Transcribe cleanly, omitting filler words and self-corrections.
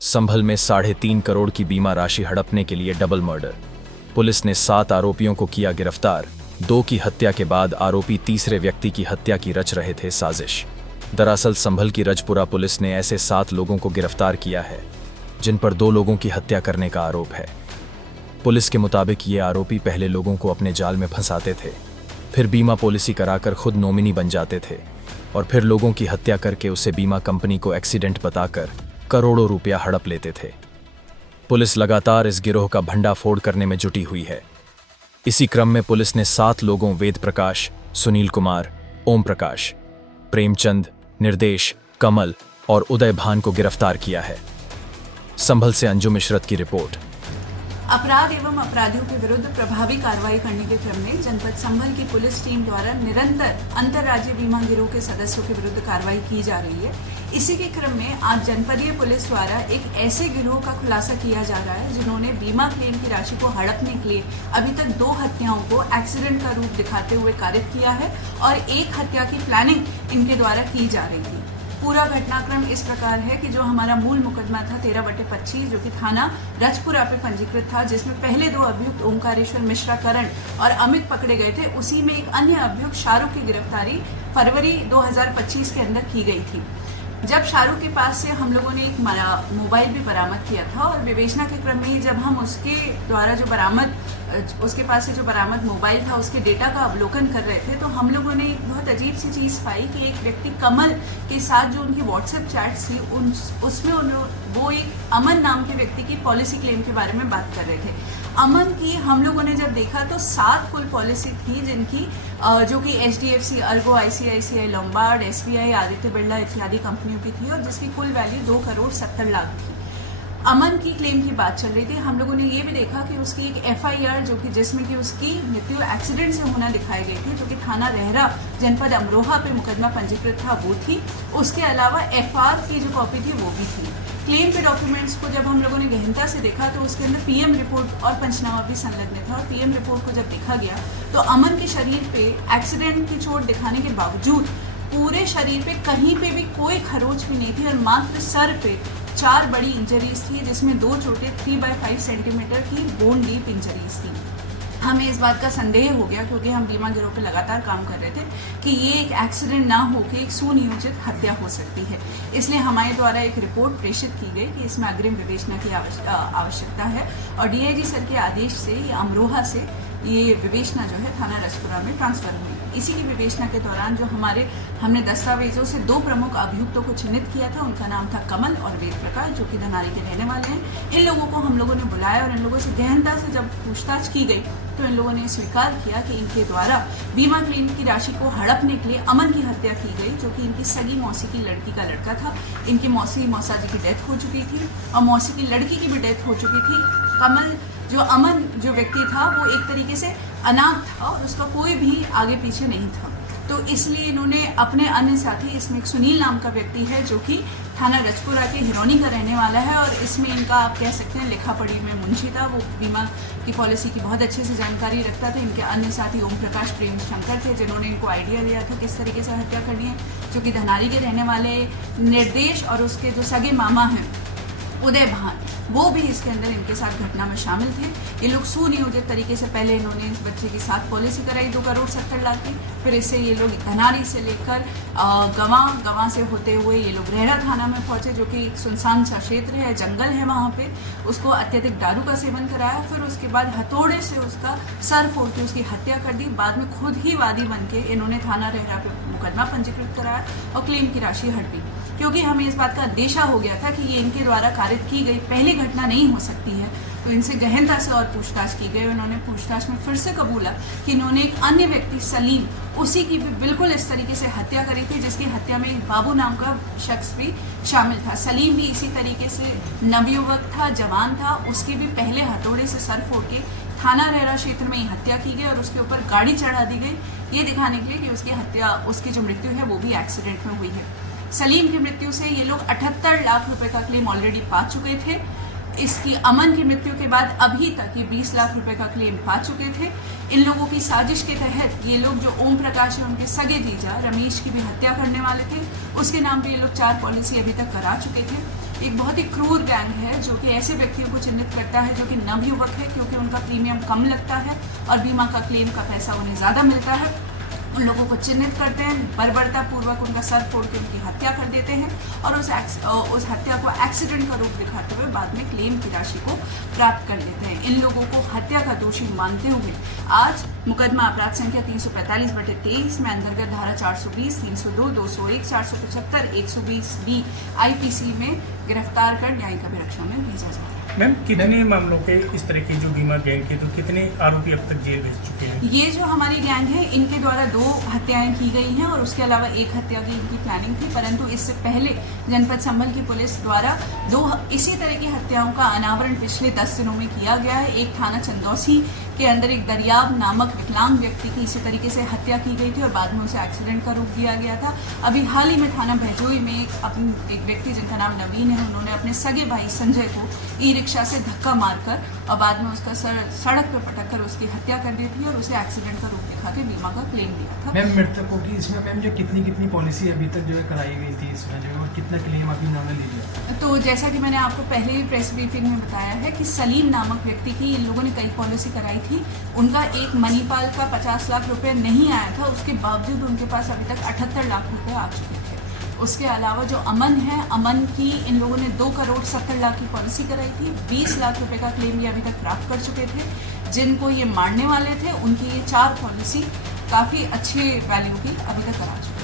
संभल में 3.5 करोड़ की बीमा राशि हड़पने के लिए डबल मर्डर। पुलिस ने 7 आरोपियों को किया गिरफ्तार। 2 की हत्या के बाद आरोपी तीसरे व्यक्ति की हत्या की रच रहे थे साजिश। दरअसल संभल की रजपुरा पुलिस ने ऐसे 7 लोगों को गिरफ्तार किया है जिन पर 2 लोगों की हत्या करने का आरोप है। पुलिस के मुताबिक ये आरोपी पहले लोगों को अपने जाल में फंसाते थे, फिर बीमा पॉलिसी कराकर खुद नॉमिनी बन जाते थे और फिर लोगों की हत्या करके उसे बीमा कंपनी को एक्सीडेंट बताकर करोड़ों रुपया हड़प लेते थे। पुलिस लगातार इस गिरोह का भंडाफोड़ करने में जुटी हुई है। इसी क्रम में पुलिस ने 7 लोगों वेद प्रकाश, सुनील कुमार, ओम प्रकाश, प्रेमचंद, निर्देश, कमल और उदय भान को गिरफ्तार किया है। संभल से अंजुम इशरत की रिपोर्ट। अपराध एवं अपराधियों के विरुद्ध प्रभावी कार्रवाई करने के क्रम में जनपद संभल की पुलिस टीम द्वारा निरंतर अंतर्राज्यीय बीमा गिरोह के सदस्यों के विरुद्ध कार्रवाई की जा रही है। इसी के क्रम में आज जनपदीय पुलिस द्वारा एक ऐसे गिरोह का खुलासा किया जा रहा है जिन्होंने बीमा क्लेम की राशि को हड़पने के लिए अभी तक 2 हत्याओं को एक्सीडेंट का रूप दिखाते हुए कारित किया है और 1 हत्या की प्लानिंग इनके द्वारा की जा रही थी। पूरा घटनाक्रम इस प्रकार है कि जो हमारा मूल मुकदमा था 13/25 जो कि थाना रजपुरा पे पंजीकृत था, जिसमें पहले 2 अभियुक्त ओंकारेश्वर मिश्रा करण और अमित पकड़े गए थे, उसी में एक अन्य अभियुक्त शाहरुख की गिरफ्तारी फरवरी 2025 के अंदर की गई थी। जब शाहरुख के पास से हम लोगों ने एक मोबाइल भी बरामद किया था और विवेचना के क्रम में जब हम उसके द्वारा उसके पास से जो बरामद मोबाइल था उसके डेटा का अवलोकन कर रहे थे, तो हम लोगों ने एक बहुत अजीब सी चीज़ पाई कि एक व्यक्ति कमल के साथ जो उनकी व्हाट्सएप चैट्स थी उसमें वो एक अमन नाम के व्यक्ति की पॉलिसी क्लेम के बारे में बात कर रहे थे। अमन की हम लोगों ने जब देखा तो 7 कुल पॉलिसी थी जिनकी जो कि HDFC, Ergo, ICICI, Lombard, SBI, Aditya Birla इत्यादि कंपनियों की थी और जिसकी कुल वैल्यू 2,70,00,000 थी। अमन की क्लेम की बात चल रही थी। हम लोगों ने ये भी देखा कि उसकी एक FIR जो कि जिसमें कि उसकी मृत्यु एक्सीडेंट से होना दिखाई गई थी, जो कि थाना रहरा जनपद अमरोहा पे मुकदमा पंजीकृत था, वो थी। उसके अलावा FR की जो कॉपी थी वो भी थी। क्लेम के डॉक्यूमेंट्स को जब हम लोगों ने गहनता से देखा तो उसके अंदर PM रिपोर्ट और पंचनामा भी संलग्न था और PM रिपोर्ट को जब देखा गया तो अमन के शरीर पे एक्सीडेंट की चोट दिखाने के बावजूद पूरे शरीर पे कहीं पे भी कोई खरोच भी नहीं थी और मात्र सर पे 4 बड़ी इंजरीज थी, जिसमें 2 चोटें 3/5 सेंटीमीटर की बोन डीप इंजरीज थी। हमें इस बात का संदेह हो गया क्योंकि हम बीमा गिरोह पे लगातार काम कर रहे थे कि ये एक एक्सीडेंट ना होकर एक सुनियोजित हत्या हो सकती है। इसलिए हमारे द्वारा एक रिपोर्ट प्रेषित की गई कि इसमें अग्रिम विवेचना की आवश्यकता है और DIG सर के आदेश से ये अमरोहा से ये विवेचना जो है थाना रजपुरा में ट्रांसफर हुई। इसी की विवेचना के दौरान जो हमने दस्तावेजों से 2 प्रमुख अभियुक्तों को चिन्हित किया था, उनका नाम था कमल और वेद प्रकाश, जो कि धनारी के रहने वाले हैं। इन लोगों को हम लोगों ने बुलाया और इन लोगों से गहनता से जब पूछताछ की गई तो इन लोगों ने स्वीकार किया कि इनके द्वारा बीमा क्लेम की राशि को हड़पने के लिए अमन की हत्या की गई, जो कि इनकी सगी मौसी की लड़की का लड़का था। इनकी मौसा जी की डेथ हो चुकी थी और मौसी की लड़की की भी डेथ हो चुकी थी। कमल अमन जो व्यक्ति था वो एक तरीके से अनाथ था और उसका कोई भी आगे पीछे नहीं था, तो इसलिए इन्होंने अपने अन्य साथी, इसमें एक सुनील नाम का व्यक्ति है जो कि थाना रजपुरा के हिरौनी का रहने वाला है और इसमें इनका आप कह सकते हैं लिखा पढ़ी में मुंशी था, वो बीमा की पॉलिसी की बहुत अच्छे से जानकारी रखता था। इनके अन्य साथी ओम प्रकाश, प्रेम शंकर थे जिन्होंने इनको आइडिया दिया था किस तरीके से हत्या करनी है, जो कि धनारी के रहने वाले निर्देश और उसके जो सगे मामा हैं उदय भान, वो भी इसके अंदर इनके साथ घटना में शामिल थे। ये लोग सुनियोजित तरीके से पहले इन्होंने इस बच्चे के साथ पॉलिसी कराई 2,70,00,000 की, फिर इससे ये लोग धनारी से लेकर गवां से होते हुए ये लोग रहरा थाना में पहुंचे, जो कि एक सुनसान सा क्षेत्र है, जंगल है वहाँ पे। उसको अत्यधिक दारू का सेवन कराया, फिर उसके बाद हथौड़े से उसका सर फोड़ के उसकी हत्या कर दी। बाद में खुद ही वादी बन के इन्होंने थाना रहरा पे मुकदमा पंजीकृत कराया और क्लेम की राशि हड़पी, क्योंकि हमें इस बात का अंदेशा हो गया था कि ये इनके द्वारा कारित की गई पहली घटना नहीं हो सकती है। तो इनसे गहनता से और पूछताछ की गई। उन्होंने पूछताछ में फिर से कबूला कि इन्होंने एक अन्य व्यक्ति सलीम, उसी की भी बिल्कुल इस तरीके से हत्या करी थी, जिसकी हत्या में एक बाबू नाम का शख्स भी शामिल था। सलीम भी इसी तरीके से नवयुवक था, जवान था, उसकी भी पहले हथौड़े से सर फोड़ के थाना रहरा क्षेत्र में ही हत्या की गई और उसके ऊपर गाड़ी चढ़ा दी गई, ये दिखाने के लिए कि उसकी जो मृत्यु है वो भी एक्सीडेंट में हुई है। सलीम की मृत्यु से ये लोग 78 लाख रुपए का क्लेम ऑलरेडी पा चुके थे। इसकी अमन की मृत्यु के बाद अभी तक ये 20 लाख रुपए का क्लेम पा चुके थे। इन लोगों की साजिश के तहत ये लोग, जो ओम प्रकाश है उनके सगे जीजा रमेश की भी हत्या करने वाले थे, उसके नाम पे ये लोग 4 पॉलिसी अभी तक करा चुके थे। एक बहुत ही क्रूर गैंग है जो कि ऐसे व्यक्तियों को चिन्हित करता है जो कि नवयुवक है, क्योंकि उनका प्रीमियम कम लगता है और बीमा का क्लेम का पैसा उन्हें ज़्यादा मिलता है। उन लोगों को चिन्हित करते हैं, बर्बरता पूर्वक उनका सर फोड़ के उनकी हत्या कर देते हैं और उस हत्या को एक्सीडेंट का रूप दिखाते हुए बाद में क्लेम की राशि को प्राप्त कर लेते हैं। इन लोगों को हत्या का दोषी मानते हुए आज मुकदमा अपराध संख्या 345/23 में अंतर्गत धारा 420, 302, 201, 475, 120B IPC में गिरफ्तार कर न्यायिक अभिरक्षा में भेजा जा रहा है। मैम, कितने मामलों के इस तरह की जो बीमा गैंग के, तो कितने आरोपी अब तक जेल भेज चुके हैं? ये जो हमारी गैंग है, इनके द्वारा 2 हत्याएं की गई हैं और उसके अलावा 1 हत्या की इनकी प्लानिंग थी, परंतु इससे पहले जनपद संभल की पुलिस द्वारा 2 इसी तरह की हत्याओं का अनावरण पिछले 10 दिनों में किया गया है। एक थाना चंदौसी के अंदर एक दरियाब नामक विकलांग व्यक्ति की इसी तरीके से हत्या की गई थी और बाद में उसे एक्सीडेंट का रूप दिया गया था। अभी हाल ही में थाना भैजोई में एक व्यक्ति जिनका नाम नवीन है, उन्होंने अपने सगे भाई संजय को ई-रिक्शा से धक्का मारकर और बाद में उसका सड़क पर पटक कर उसकी हत्या कर दी थी और उसे एक्सीडेंट का रूप दिखा के बीमा का क्लेम लिया था। मैम, मृतकों की इसमें मैम जो कितनी पॉलिसी अभी तक जो है कराई गई थी इसमें जो, और कितना क्लेम अभी उन्होंने ले लिया? तो जैसा कि मैंने आपको पहले ही प्रेस ब्रीफिंग में बताया है कि सलीम नामक व्यक्ति की इन लोगों ने कई पॉलिसी कराई थी। उनका एक मणिपाल का 50 लाख रुपए नहीं आया था, उसके बावजूद उनके पास अभी तक 78 लाख रुपए आ चुके थे। उसके अलावा जो अमन है, अमन की इन लोगों ने 2 करोड़ 70 लाख की पॉलिसी कराई थी। 20 लाख रुपए का क्लेम ये अभी तक प्राप्त कर चुके थे। जिनको ये मारने वाले थे उनकी ये 4 पॉलिसी काफ़ी अच्छे वैल्यू की अभी तक करा चुके